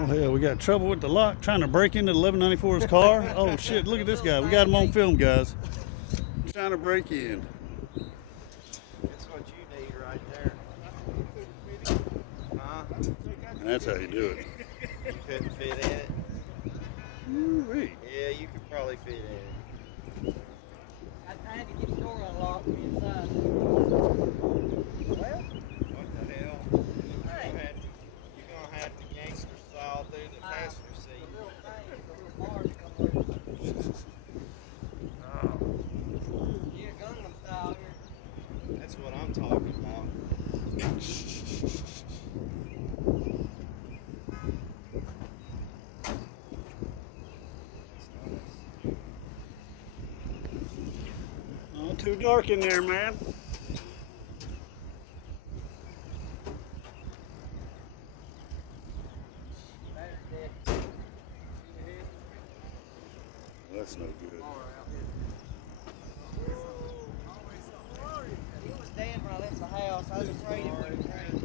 Oh hell, we got trouble with the lock trying to break into 1194's car. Oh shit, look at this guy. We got him on film, guys. He's trying to break in. That's what you need right there. Huh? That's how you do it. You couldn't fit in it? Ooh-wee. Yeah, you could probably fit in it. I had to get the door unlocked from inside. Well, What the hell? hey. You're gonna have to gangster style through the passenger The seat. little thing, the little bars come with it. Oh, Yeah, Gangnam style here. that's what I'm talking about. Not too dark in there, man. Battery dead. That's no good. It was dead when I left the house. I was afraid it wouldn't turn.